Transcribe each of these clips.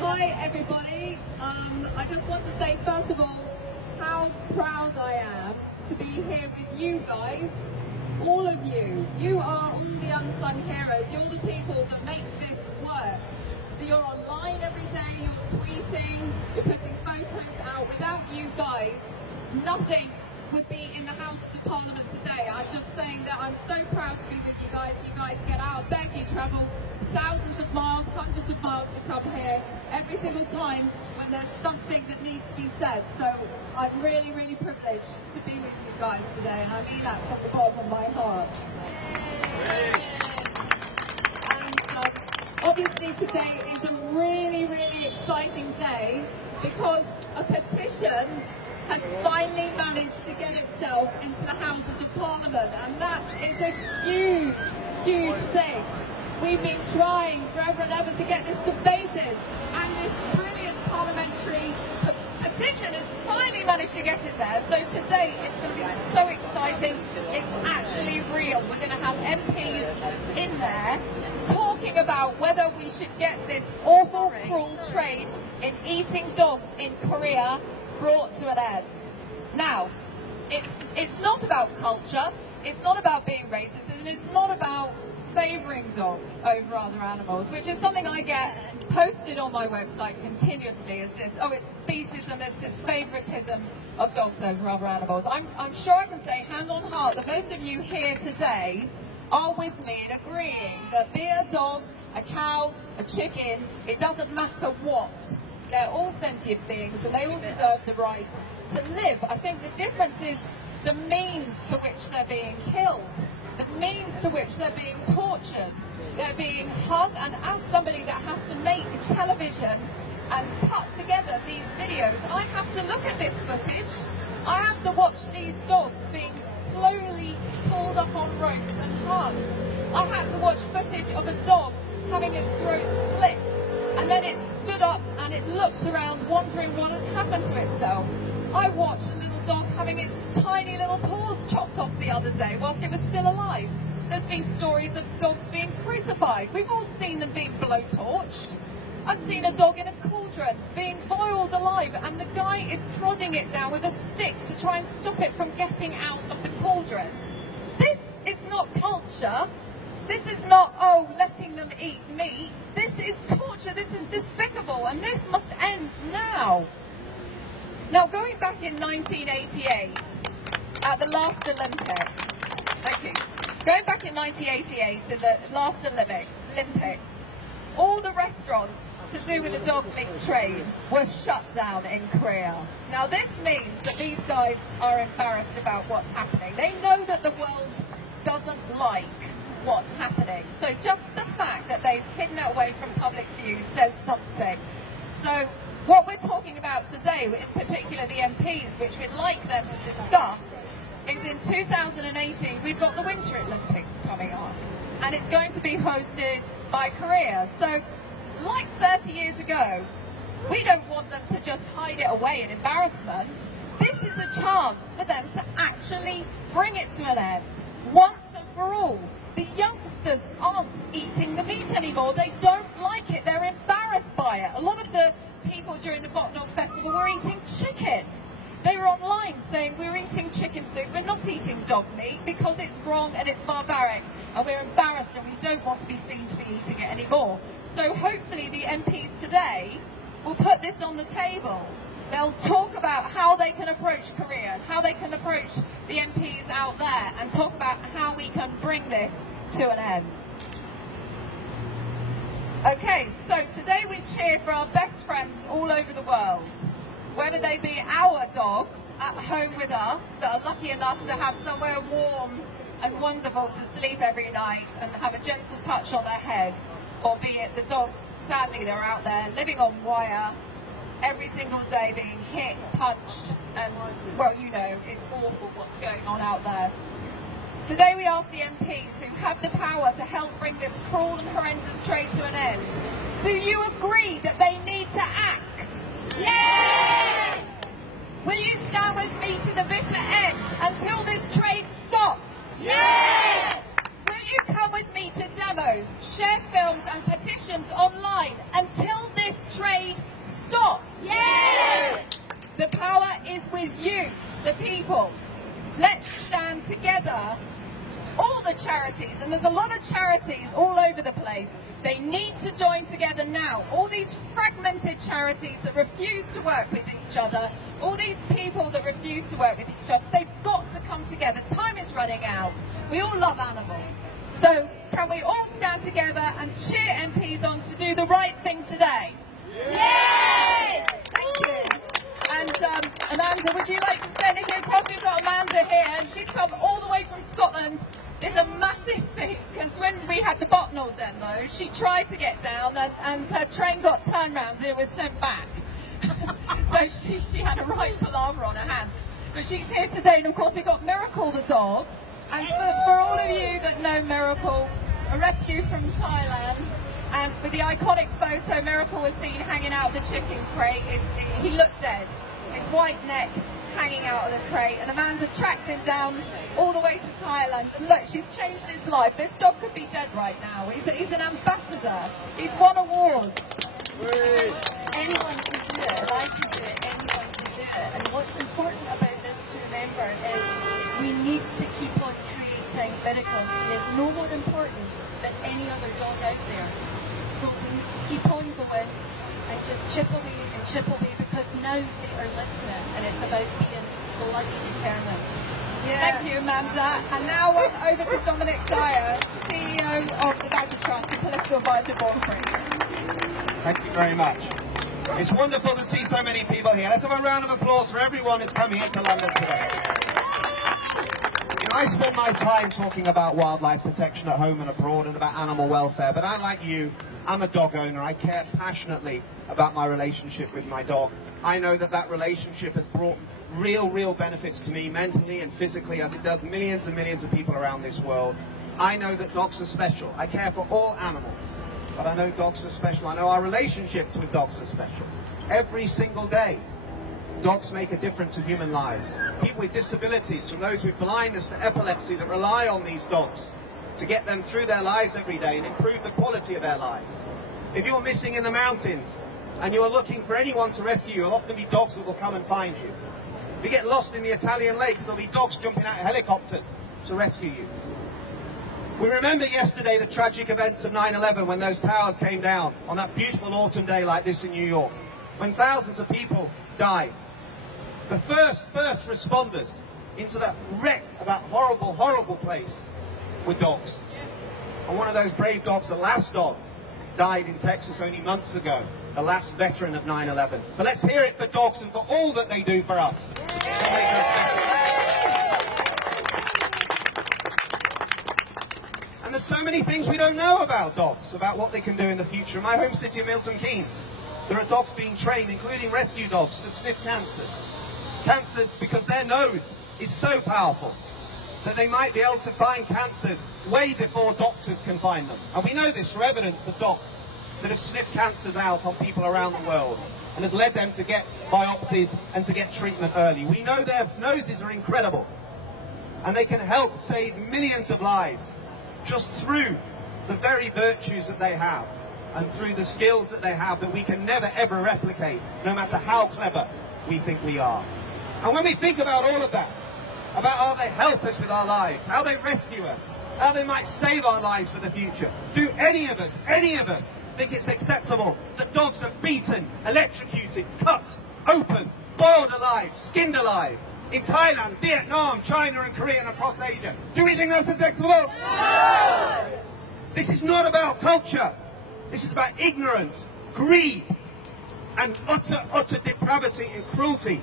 Hi everybody, I just want to say first of all how proud I am to be here with you guys, all of you. You are all the unsung heroes, you're the people that make this work. You're online every day, you're tweeting, you're putting photos out. Without you guys, nothing would be in the House of Parliament today. I'm just saying that I'm so proud to be with you guys. You guys get out of bed, you travel thousands of miles, hundreds of miles to come here every single time when there's something that needs to be said. So I'm really, really privileged to be with you guys today, and I mean that from the bottom of my heart. And obviously today is a really, really exciting day because a petition has finally managed to get itself into the Houses of Parliament, and that is a huge, huge thing. We've been trying forever and ever to get this debated, and this brilliant parliamentary petition has finally managed to get it there. So today it's going to be so exciting. It's actually real. We're going to have MPs in there talking about whether we should get this awful, cruel trade in eating dogs in Korea brought to an end. Now, it's not about culture, it's not about being racist, and it's not about favouring dogs over other animals, which is something I get posted on my website continuously, is this, oh, it's speciesism, it's this favouritism of dogs over other animals. I'm sure I can say, hand on heart, that most of you here today are with me in agreeing that be a dog, a cow, a chicken, it doesn't matter what. They're all sentient beings and they all deserve the right to live. I think the difference is the means to which they're being killed, the means to which they're being tortured, they're being hung, and as somebody that has to make television and cut together these videos, I have to look at this footage. I have to watch these dogs being slowly pulled up on ropes and hung. I had to watch footage of a dog having its throat slit, and then it stood up and it looked around wondering what had happened to itself. I watched a little dog having its tiny little paws chopped off the other day whilst it was still alive. There's been stories of dogs being crucified. We've all seen them being blowtorched. I've seen a dog in a cauldron being boiled alive, and the guy is prodding it down with a stick to try and stop it from getting out of the cauldron. This is not culture. This is not, oh, letting them eat meat. This is torture, this is despicable, and this must end now. Now, going back in 1988, at the last Olympics, thank you. Going back in 1988, in the last Olympics, all the restaurants to do with the dog meat trade were shut down in Korea. Now, this means that these guys are embarrassed about what's happening. They know that the world doesn't like what's happening. So just the fact that they've hidden it away from public view says something. So what we're talking about today, in particular the MPs, which we'd like them to discuss, is in 2018 we've got the Winter Olympics coming up, and it's going to be hosted by Korea. So like 30 years ago, we don't want them to just hide it away in embarrassment. This is a chance for them to actually bring it to an end, once and for all. The youngsters aren't eating the meat anymore. They don't like it. They're embarrassed by it. A lot of the people during the Botnol Festival were eating chicken. They were online saying, we're eating chicken soup, we're not eating dog meat because it's wrong and it's barbaric and we're embarrassed and we don't want to be seen to be eating it anymore. So hopefully the MPs today will put this on the table. They'll talk about how they can approach Korea, how they can approach the MPs out there, and talk about how we can bring this to an end. Okay, so today we cheer for our best friends all over the world, whether they be our dogs at home with us that are lucky enough to have somewhere warm and wonderful to sleep every night and have a gentle touch on their head, or be it the dogs, sadly, they're out there living on wire every single day, being hit, punched, and, well, you know, it's awful what's going on out there. Today we ask the MPs who have the power to help bring this cruel and horrendous trade to an end, do you agree that they need to act? Yes! Will you stand with me to the bitter end until this trade stops? Yes! Will you come with me to demos, share films and petitions online until this trade the people. Let's stand together. All the charities, and there's a lot of charities all over the place, they need to join together now. All these fragmented charities that refuse to work with each other, all these people that refuse to work with each other, they've got to come together. Time is running out. We all love animals. So can we all stand together and cheer MPs on to do the right thing today? Yes! Thank you. And Amanda, would you like to say anything? Of course, we've got Amanda here, and she's come all the way from Scotland. It's a massive thing, because when we had the Botnell demo, she tried to get down, and her train got turned round and it was sent back. So she had a right palaver on her hands. But she's here today, and of course we've got Miracle the dog. And for all of you that know Miracle, a rescue from Thailand, and with the iconic photo, Miracle was seen hanging out of the chicken crate. He looked dead. His white neck hanging out of the crate, and Amanda tracked him down all the way to Thailand, and look, she's changed his life. This dog could be dead right now. He's an ambassador. He's won awards. Anyone can do it, and I can do it, anyone can do it. And what's important about this to remember is we need to keep on creating miracles. He is no more important than any other dog out there. So we need to keep on going and just chip away, because now they are listening, and it's about being bloody determined. Yeah. Thank you, Amanda. And now we're over to Dominic Dyer, CEO of the Badger Trust, the political advisor for Born-Free. Thank you very much. It's wonderful to see so many people here. Let's have a round of applause for everyone who's come here to London today. I spend my time talking about wildlife protection at home and abroad and about animal welfare, but I, like you, I'm a dog owner. I care passionately about my relationship with my dog. I know that that relationship has brought real benefits to me mentally and physically, as it does millions and millions of people around this world. I know that dogs are special. I care for all animals, but I know dogs are special. I know our relationships with dogs are special. Every single day, dogs make a difference in human lives. People with disabilities, from those with blindness to epilepsy, that rely on these dogs to get them through their lives every day and improve the quality of their lives. If you're missing in the mountains and you're looking for anyone to rescue you, it'll often be dogs that will come and find you. If you get lost in the Italian lakes, there'll be dogs jumping out of helicopters to rescue you. We remember yesterday the tragic events of 9/11, when those towers came down on that beautiful autumn day like this in New York, when thousands of people died. The first responders into that wreck of that horrible place were dogs. And one of those brave dogs, the last dog, died in Texas only months ago, the last veteran of 9/11. But let's hear it for dogs and for all that they do for us. And there's so many things we don't know about dogs, about what they can do in the future. In my home city of Milton Keynes, there are dogs being trained, including rescue dogs, to sniff cancers. Cancers because their nose is so powerful that they might be able to find cancers way before doctors can find them. And we know this from evidence of dogs that have sniffed cancers out on people around the world and has led them to get biopsies and to get treatment early. We know their noses are incredible, and they can help save millions of lives just through the very virtues that they have and through the skills that they have that we can never ever replicate, no matter how clever we think we are. And when we think about all of that, about how they help us with our lives, how they rescue us, how they might save our lives for the future, do any of us think it's acceptable that dogs are beaten, electrocuted, cut, open, boiled alive, skinned alive in Thailand, Vietnam, China and Korea and across Asia? Do we think that's acceptable? No! This is not about culture. This is about ignorance, greed, and utter depravity and cruelty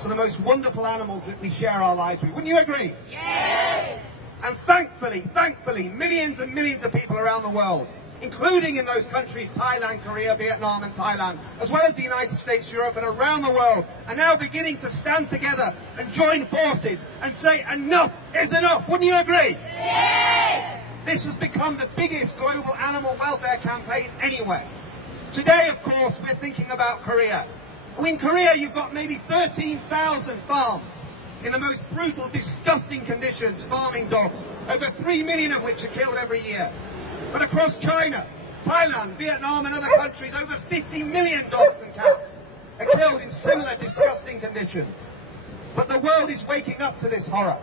to the most wonderful animals that we share our lives with. Wouldn't you agree? Yes! And thankfully, millions and millions of people around the world, including in those countries, Thailand, Korea, Vietnam and Thailand, as well as the United States, Europe and around the world, are now beginning to stand together and join forces and say enough is enough. Wouldn't you agree? Yes! This has become the biggest global animal welfare campaign anywhere. Today, of course, we're thinking about Korea. In Korea, you've got maybe 13,000 farms in the most brutal, disgusting conditions, farming dogs, over 3 million of which are killed every year. But across China, Thailand, Vietnam and other countries, over 50 million dogs and cats are killed in similar disgusting conditions. But the world is waking up to this horror.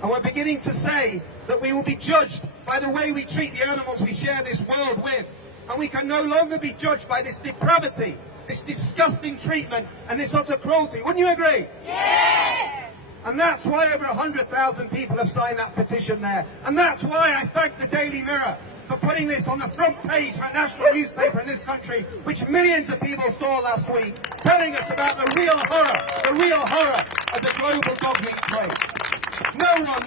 And we're beginning to say that we will be judged by the way we treat the animals we share this world with. And we can no longer be judged by this depravity, this disgusting treatment, and this utter cruelty. Wouldn't you agree? Yes! And that's why over 100,000 people have signed that petition there. And that's why I thank the Daily Mirror for putting this on the front page of a national newspaper in this country, which millions of people saw last week, telling us about the real horror of the global dog meat trade.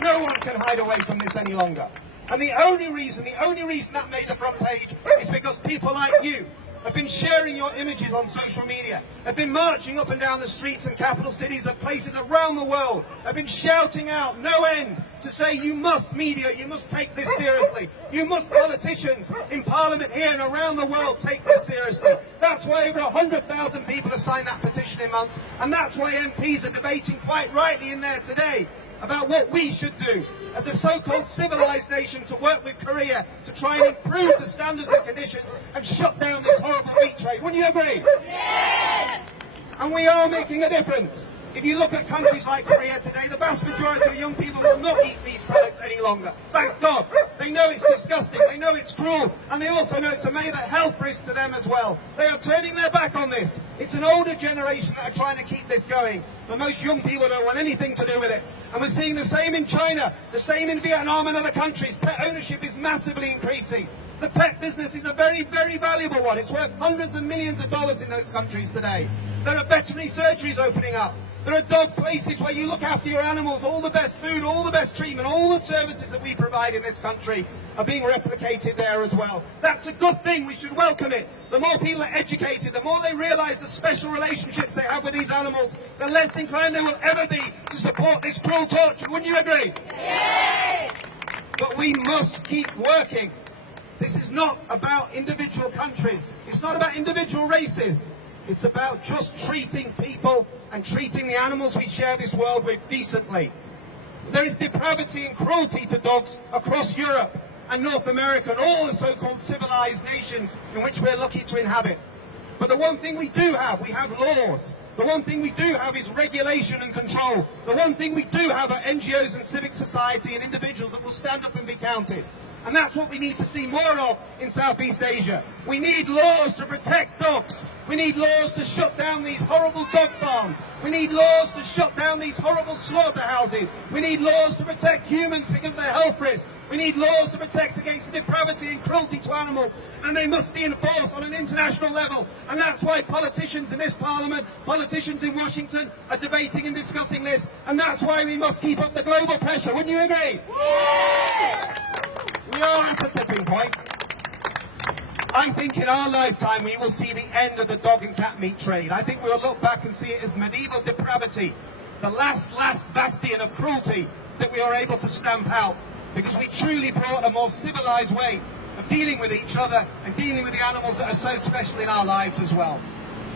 No one can hide away from this any longer. And the only reason that made the front page is because people like you have been sharing your images on social media, have been marching up and down the streets and capital cities of places around the world, have been shouting out no end to say, you must, media, you must take this seriously. You must, politicians in Parliament here and around the world, take this seriously. That's why over 100,000 people have signed that petition in months, and that's why MPs are debating quite rightly in there today about what we should do as a so-called civilized nation to work with Korea to try and improve the standards and conditions and shut down this horrible meat trade. Wouldn't you agree? Yes! And we are making a difference. If you look at countries like Korea today, the vast majority of young people will not eat these products any longer. Thank God. They know it's disgusting, they know it's cruel, and they also know it's a major health risk to them as well. They are turning their back on this. It's an older generation that are trying to keep this going, but most young people don't want anything to do with it. And we're seeing the same in China, the same in Vietnam and other countries. Pet ownership is massively increasing. The pet business is a very, very valuable one. It's worth hundreds of millions of dollars in those countries today. There are veterinary surgeries opening up. There are dog places where you look after your animals, all the best food, all the best treatment, all the services that we provide in this country are being replicated there as well. That's a good thing, we should welcome it. The more people are educated, the more they realise the special relationships they have with these animals, the less inclined they will ever be to support this cruel torture. Wouldn't you agree? Yes! But we must keep working. This is not about individual countries. It's not about individual races. It's about just treating people and treating the animals we share this world with decently. There is depravity and cruelty to dogs across Europe and North America and all the so-called civilized nations in which we're lucky to inhabit. But the one thing we do have, we have laws. The one thing we do have is regulation and control. The one thing we do have are NGOs and civic society and individuals that will stand up and be counted. And that's what we need to see more of in Southeast Asia. We need laws to protect dogs. We need laws to shut down these horrible dog farms. We need laws to shut down these horrible slaughterhouses. We need laws to protect humans because of their health risks. We need laws to protect against the depravity and cruelty to animals. And they must be enforced on an international level. And that's why politicians in this Parliament, politicians in Washington are debating and discussing this. And that's why we must keep up the global pressure. Wouldn't you agree? Yes! We are at a tipping point. I think in our lifetime we will see the end of the dog and cat meat trade. I think we will look back and see it as medieval depravity, the last bastion of cruelty that we are able to stamp out, because we truly brought a more civilized way of dealing with each other and dealing with the animals that are so special in our lives as well.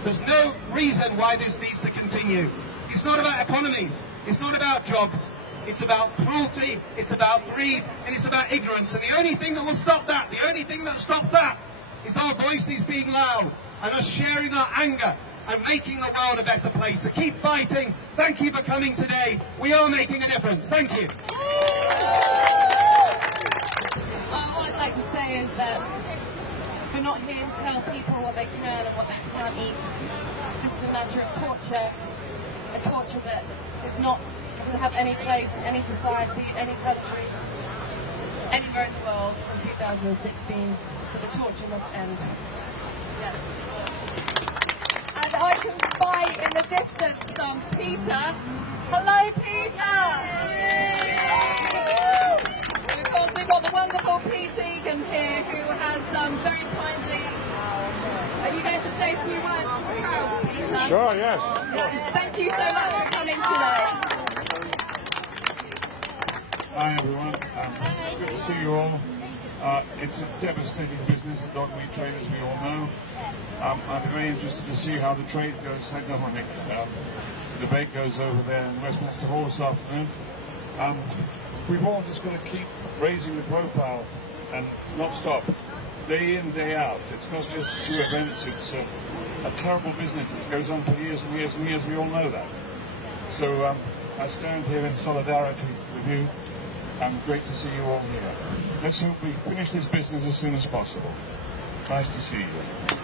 There's no reason why this needs to continue. It's not about economies, it's not about jobs. It's about cruelty, it's about greed, and it's about ignorance. And the only thing that will stop that, the only thing that stops that, is our voices being loud and us sharing our anger and making the world a better place. So keep fighting. Thank you for coming today. We are making a difference. Thank you. What I'd like to say is that we're not here to tell people what they can and what they can't eat. This is a matter of torture, a torture that doesn't have any place, any society, any country, anywhere in the world in 2016. So the torture must end. Yes. And I can spy in the distance Peter. Hello, Peter! And of course we've got the wonderful Pete Egan here, who has very kindly... Are you going to say a few words to the crowd, Peter? Sure, yes. Thank you so much for coming today. Hi everyone, good to see you all. It's a devastating business, the dog meat trade, as we all know. I'm very interested to see how the trade goes. Hi Dominic. The debate goes over there in Westminster Hall this afternoon. We've all just got to keep raising the profile and not stop, day in, day out. It's not just two events, it's a terrible business that goes on for years and years and years, we all know that. So I stand here in solidarity with you, and great to see you all here. Let's hope we finish this business as soon as possible. Nice to see you.